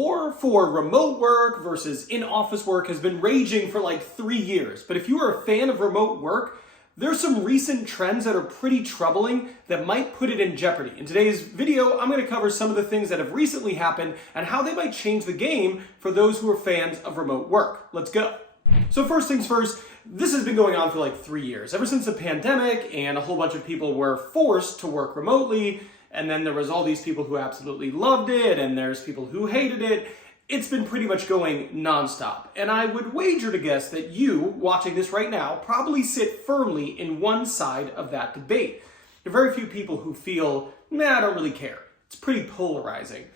war for remote work versus in-office work has been raging for like 3 years. But if you are a fan of remote work, there's some recent trends that are pretty troubling that might put it in jeopardy. In today's video, I'm going to cover some of the things that have recently happened and how they might change the game for those who are fans of remote work. Let's go. So first things first, this has been going on for like 3 years. Ever since the pandemic and a whole bunch of people were forced to work remotely, and then there was all these people who absolutely loved it, and there's people who hated it. It's been pretty much going nonstop. And I would wager to guess that you, watching this right now, probably sit firmly in one side of that debate. There are very few people who feel, I don't really care. It's pretty polarizing.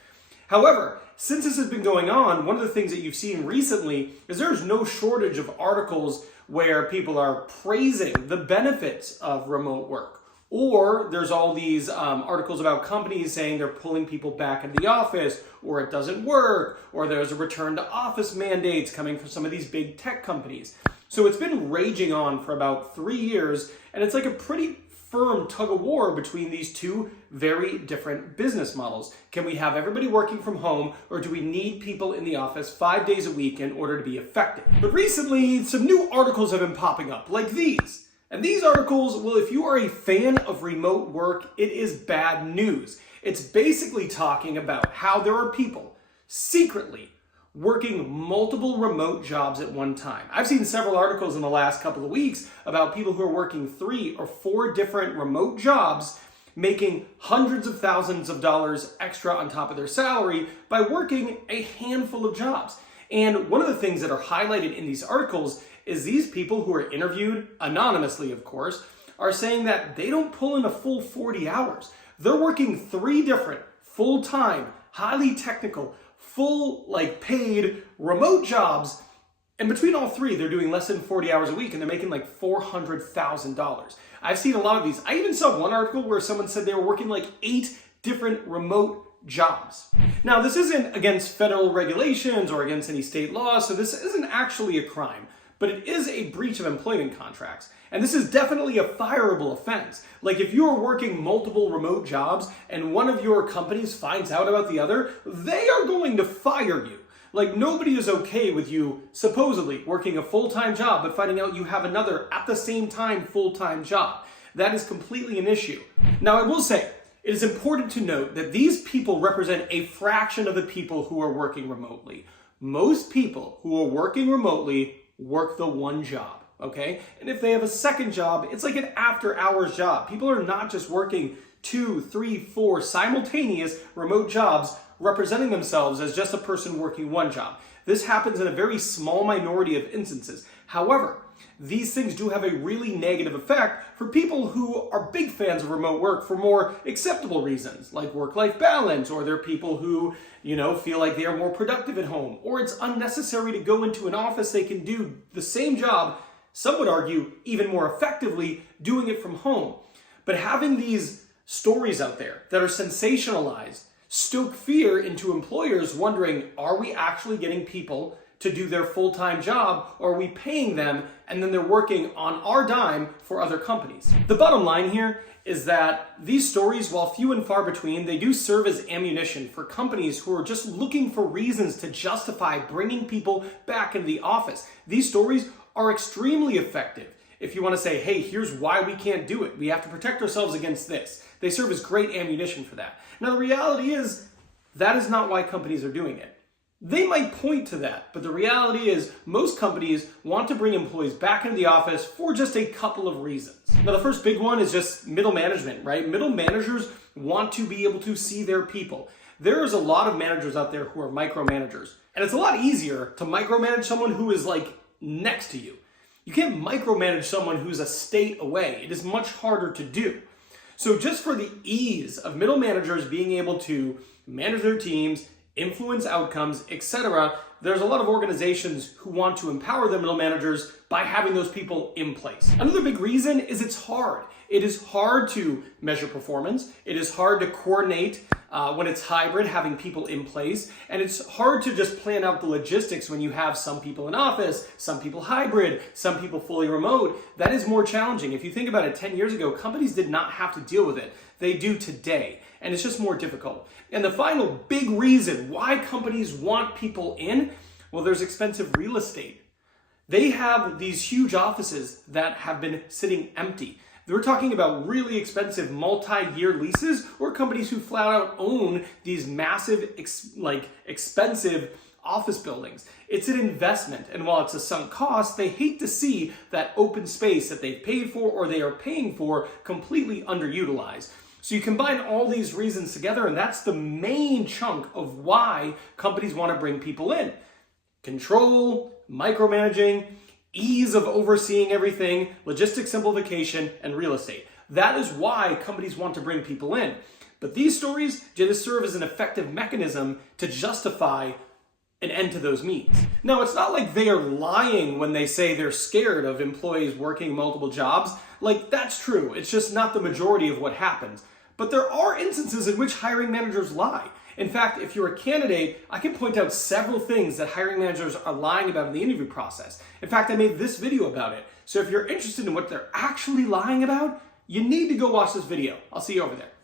However, since this has been going on, one of the things that you've seen recently is there's no shortage of articles where people are praising the benefits of remote work. Or there's all these articles about companies saying they're pulling people back into the office, or it doesn't work, or there's a return to office mandates coming from some of these big tech companies. So it's been raging on for about 3 years, and it's like a pretty firm tug of war between these two very different business models. Can we have everybody working from home, or do we need people in the office 5 days a week in order to be effective? But recently, some new articles have been popping up, like these. And these articles, well, if you are a fan of remote work, it is bad news. It's basically talking about how there are people secretly working multiple remote jobs at one time. I've seen several articles in the last couple of weeks about people who are working 3 or 4 different remote jobs, making hundreds of thousands of dollars extra on top of their salary by working a handful of jobs. And one of the things that are highlighted in these articles is these people who are interviewed, anonymously of course, are saying that they don't pull in a full 40 hours. They're working 3 different, full-time, highly technical, full, paid remote jobs. And between all 3, they're doing less than 40 hours a week and they're making like $400,000. I've seen a lot of these. I even saw one article where someone said they were working like 8 different remote jobs. Now, this isn't against federal regulations or against any state law, so this isn't actually a crime. But it is a breach of employment contracts. And this is definitely a fireable offense. Like if you are working multiple remote jobs and one of your companies finds out about the other, they are going to fire you. Like nobody is okay with you supposedly working a full-time job but finding out you have another at the same time full-time job. That is completely an issue. Now I will say, it is important to note that these people represent a fraction of the people who are working remotely. Most people who are working remotely work the one job, okay? And if they have a second job, it's like an after-hours job. People are not just working 2, 3, 4 simultaneous remote jobs representing themselves as just a person working one job. This happens in a very small minority of instances. However, these things do have a really negative effect for people who are big fans of remote work for more acceptable reasons, like work-life balance, or they're people who, feel like they are more productive at home, or it's unnecessary to go into an office. They can do the same job, some would argue, even more effectively doing it from home. But having these stories out there that are sensationalized stoke fear into employers wondering, are we actually getting people to do their full-time job, or are we paying them and then they're working on our dime for other companies? The bottom line here is that these stories, while few and far between, they do serve as ammunition for companies who are just looking for reasons to justify bringing people back into the office. These stories are extremely effective. If you want to say, hey, here's why we can't do it. We have to protect ourselves against this. They serve as great ammunition for that. Now, the reality is that is not why companies are doing it. They might point to that, but the reality is most companies want to bring employees back into the office for just a couple of reasons. Now, the first big one is just middle management, right? Middle managers want to be able to see their people. There's a lot of managers out there who are micromanagers, and it's a lot easier to micromanage someone who is next to you. You can't micromanage someone who's a state away. It is much harder to do. So just for the ease of middle managers being able to manage their teams, influence outcomes, etc., there's a lot of organizations who want to empower their middle managers by having those people in place. Another big reason is it's hard. It is hard to measure performance. It is hard to coordinate when it's hybrid, having people in place. And it's hard to just plan out the logistics when you have some people in office, some people hybrid, some people fully remote. That is more challenging. If you think about it, 10 years ago, companies did not have to deal with it. They do today. And it's just more difficult. And the final big reason why companies want people in, well, there's expensive real estate. They have these huge offices that have been sitting empty. We're talking about really expensive multi-year leases or companies who flat out own these massive, expensive office buildings. It's an investment, and while it's a sunk cost, they hate to see that open space that they've paid for or they are paying for completely underutilized. So you combine all these reasons together, and that's the main chunk of why companies want to bring people in. Control, micromanaging, ease of overseeing everything, logistics simplification, and real estate. That is why companies want to bring people in. But these stories just serve as an effective mechanism to justify an end to those means. Now, it's not like they are lying when they say they're scared of employees working multiple jobs. Like, that's true. It's just not the majority of what happens. But there are instances in which hiring managers lie. In fact, if you're a candidate, I can point out several things that hiring managers are lying about in the interview process. In fact, I made this video about it. So if you're interested in what they're actually lying about, you need to go watch this video. I'll see you over there.